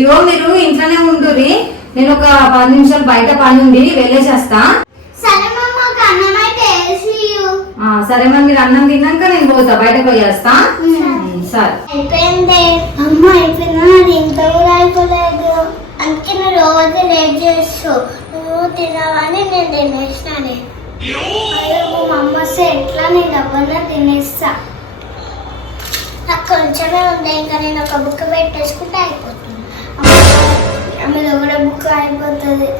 ఇగో మీరు ఇంట్లోనే ఉండుర్రి, నేను ఒక 10 నిమిషాలు బయట పని ఉంది వెళ్ళేసేస్తా. సరే మరి మీరు అన్నం తిన్నాక నేను పోతా, బయట పోయేస్తా. సరే అయిపోయింది అమ్మ, అయిపోయిందా? అది ఇంత కూడా అయిపోలేదు. అందుకే నువ్వు రోజు లేట్ చేస్తావు. నువ్వు తినవని నేను తినేసినానే. అయ్యో మా అమ్మ వస్తే ఎట్లా నేను ఎవరినా తినేస్తా. నాకు కొంచెమే ఉంది, ఇంకా నేను ఒక బుక్ పెట్టేసుకుంటే అయిపోతుంది. ఆమెలో కూడా బుక్ అయిపోతుంది.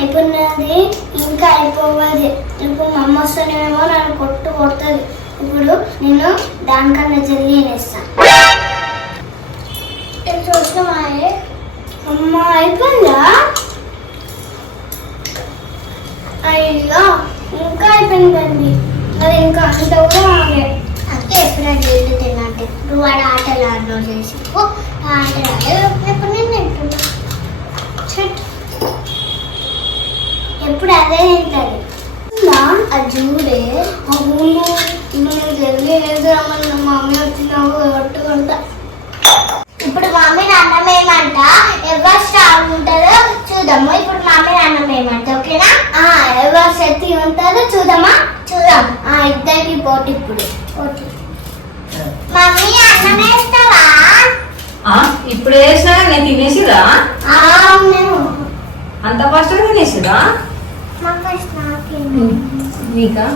అయిపోయినది ఇంకా అయిపోవాలి. ఇప్పుడు మా అమ్మ వస్తేనేమో నన్ను కొడుతుంది. ఇప్పుడు నేను దానికన్నా జల్దీ వేస్తాను. చూసినామా అమ్మ? అయిపోయిందా? అయ్యో ఇంకా అయిపోయిందండి. అది ఇంకా అంత కూడా ఆగే. అంటే ఎప్పుడైనా జల్దీ తిన్నట్టు ఇప్పుడు వాడు ఆటలు ఆడలో చేసి ఆటలు ఎప్పుడు నేను తింటున్నా. ఎప్పుడు అదే తింటుంది అది చూడే. అవును నేను జల్దీ లేదు రమ్మని మమ్మీ వచ్చినావు కొట్టుకుంటా. ఇప్పుడు మమ్మీ అన్నం ఏమంట, ఎవరు స్ట్రాంగ్ ఉంటారో చూద్దాము. ఇప్పుడు మమ్మీ అన్నం ఏమంట, ఓకేనా? ఎవరు శక్తి ఉంటారో చూద్దామా? చూద్దాం. ఇద్దరికి పోటీ. ఇప్పుడు పోటీ. మమ్మీ అన్నం వేస్తావా? ఇప్పుడు వేసినా నేను తినేసిరా? నేను అంత ఫస్ట్ తినేసిరా? నీకా?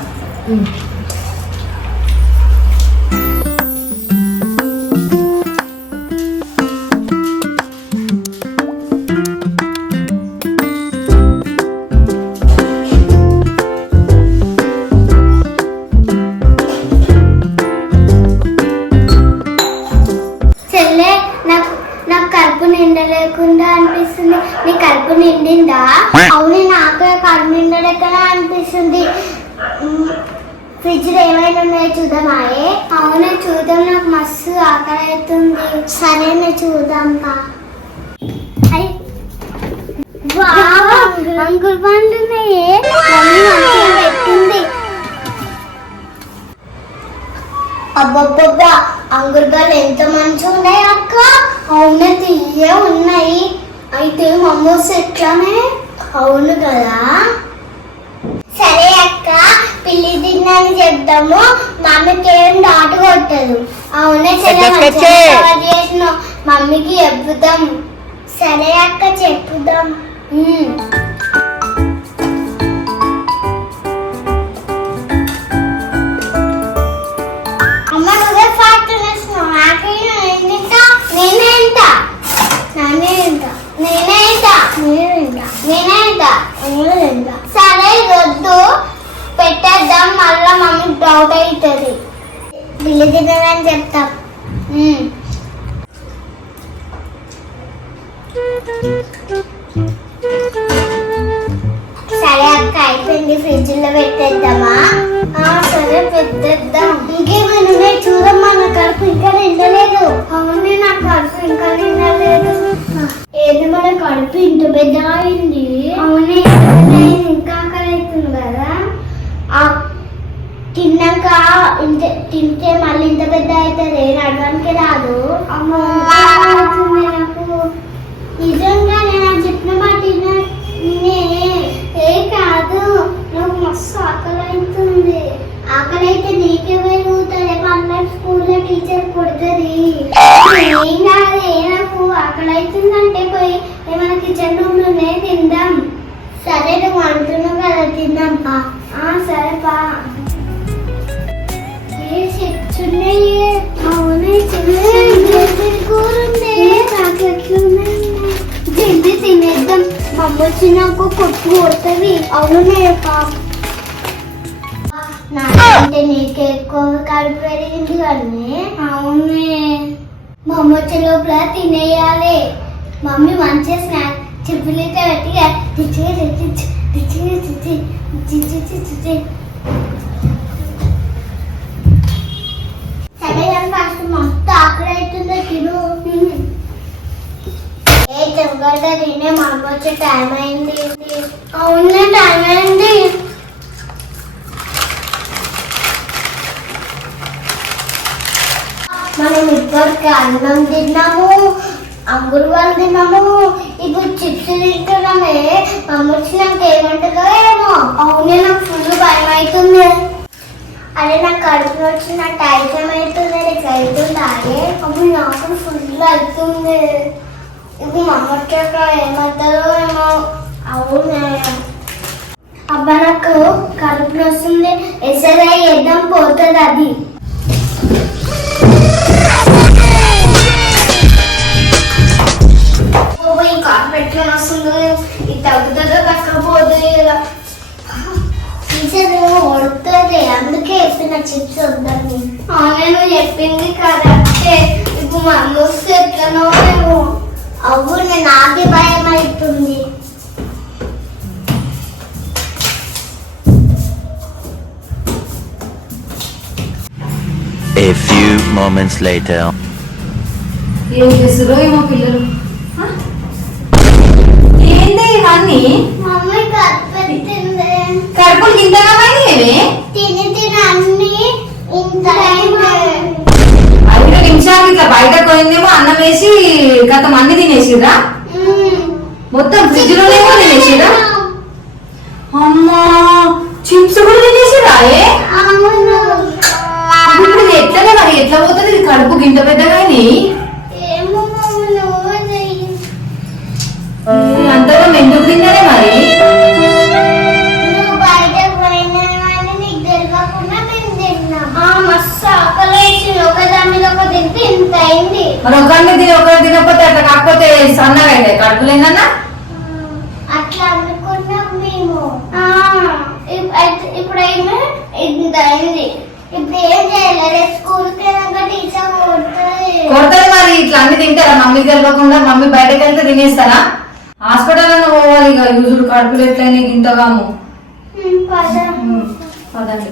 చెల్లె, నాకు కడుపు నిండలేకుండా అనిపిస్తుంది. నీ కడుపు నిండిందా? అవును, నాకు కడుపు నిండలేకుండా అనిపిస్తుంది. ఫ్రిడ్జ్ లో ఏమైనా ఉన్నాయో చూద్దామా? అవునే చూద్దాం, నాకు మస్తు ఆకలి అవుతుంది. సరేనే చూద్దాం. అంకుల్ పండ్లు ఉన్నాయే, మమ్మీ మంచిగా పెట్టింది. అబ్బబ్బబ్బా, అంగుర్గాలు ఎంత మంచిగా ఉన్నాయి అక్క. అవును, తీయ ఉన్నాయి. అయితే మమ్మోస్ ఎట్లానే? అవును కదా. సరే అక్క, పిల్లి తిన్నాని చెప్తాము. మమ్మీకి ఏం డాటు కొట్టదు. అవునే చేసిన మమ్మీకి చెప్పుదాం. సరే అక్క, చెప్పుదాం. సరే వద్దు, పెట్టేద్దాం. మళ్ళా మమ్మీ డౌట్ అవుతుంది. బిల్లు తినదని చెప్తాం. సరే అక్క, అయిపోయింది. ఫ్రిడ్జ్ లో పెట్టేద్దామా? సరే పెట్టేద్దాం. ఇంకేమైనా చూడమ్మా, నా కడుపు ఇంకా నిండలేదు. అవును, నా కడుపు ఇంకా నిండలేదు. ఏది మన కడుపు ఇంత పెద్ద అయింది. అవునే, ఇంకా ఆకలి అవుతుంది కదా. తిన్నాక తింటే మళ్ళీ ఇంత పెద్ద అవుతుంది. నడవడానికి రాదు. అమ్మో, నాకు నిజంగా నేను చెప్పిన మాట ఏ కాదు. నాకు మస్తు ఆకలి అవుతుంది. ఆకలి అయితే నీకే పెరుగుతుంది. అందరు స్కూల్లో టీచర్ కొడుతుంది. ఏం కాదు, నాకు ఆకలి అవుతుందంటే పోయి ఏమైనా కిచెన్ రూమ్ లోనే తిందాం. సరే, నువ్వు అంటున్నావు కదా, తిందాం పా. సరే పా. జల్దీ తినేద్దాం. మమ్మ వచ్చినాక కొట్టు కొడుతుంది. అవునే పా. నాకంటే నీకు ఎక్కువ కడుపు పెరిగింది కానీ. అవునే, మమ్మ వచ్చే లోపల తినేయాలి. మమ్మీ మంచిగా స్నాక్ చిప్పులైతే పెట్టి సరే కానీ ఫస్ట్ మస్తు ఆకలి అవుతుందో తిను. చెంగడ్డ తినే మా అమ్మ వచ్చే టైం అయింది. అవునా, టైం అయింది. మనం ఇప్పటికి అన్నం తిన్నాము, అంగుళాలు తిన్నాము, ఇప్పుడు చిప్స్ తింటున్నామే. అమ్మ వచ్చినాక ఏమంటుందో ఏమో. అవునే నాకు ఫుల్ భయం అవుతుంది. అదే నాకు కడుపు వచ్చిన టైం అవుతుంది, నీకు అవుతుందా? అప్పుడు నాకు ఫుల్ అవుతుంది. ఇప్పుడు మా అమ్మ వచ్చాక ఏమవుతుందో ఏమో. అవునే అబ్బా నాకు కడుపు వస్తుంది, ఎసరై ఎద్దం పోతుంది అది. ఈ కాపు పెట్టుకొని వస్తుందో ఇది తగ్గుతుందో తగ్గపోతుంది కదా. టీచర్ కొడుతుంది, అందుకే చెప్పిన చిప్స్ వద్దని. నేను చెప్పింది కరెక్టే. ఇప్పుడు మా అమ్మ వస్తే ఎట్లనో ఏమో. అవును నాకే భయం అవుతుంది. A few moments later. ఏం చేస్తారో ఏమో పిల్లలు. ఏంటి ఇవన్నీ? మమ్మీ కడుపుతుంది. కడుపులు ఇంతగా పోయినాయేమే? తిని తిని అన్ని ఇంత 5 నిమిషాలు ఇట్లా బయటకు పోయిందేమో, అన్నం వేసి గత అన్ని తినేసిరా. మొత్తం ఫ్రిడ్జ్ లోనేమో తినేసిరా. అమ్మా చిప్స్ కూడా తినేసిరా. అవును. ఇప్పుడు ఇది ఎట్లనే మరి, ఎట్లా పోతుంది? ఇది కడుపు గింత పెద్దగా ఏమో మమ్మీ నువ్వే చెయ్యి. అంతగా ఎందుకు తిన్నారే మరి? నువ్వు బయటకు పోయినావని నీకు తెలియకుండా మేము తిన్నాం. మస్తు ఆకలి వేసి ఒకదాని మీద ఒక తింటే ఇంత అయింది. మరి ఒకరిని తిని ఒకరు తినకపోతే అట్లా కాకపోతే సన్నగా అయితే కడుపులేనన్నా. అట్లా అనుకున్నాం మేము. ఇప్పుడైనా ఇంత అయింది. ఇప్పుడు ఏం చేయాలి? రేపు స్కూల్కి వెళ్ళాక టీచర్ కొడతారు మరి. ఇట్లా అన్ని తింటారా మమ్మీకి తెలియకుండా? మమ్మీ బయటకు వెళ్తే తినేస్తారా? హాస్పిటల్ అన్న పోవాలి. ఇక యూజుడు కడుపులు ఎట్లయినా ఇంతగాము. పద. పదండి.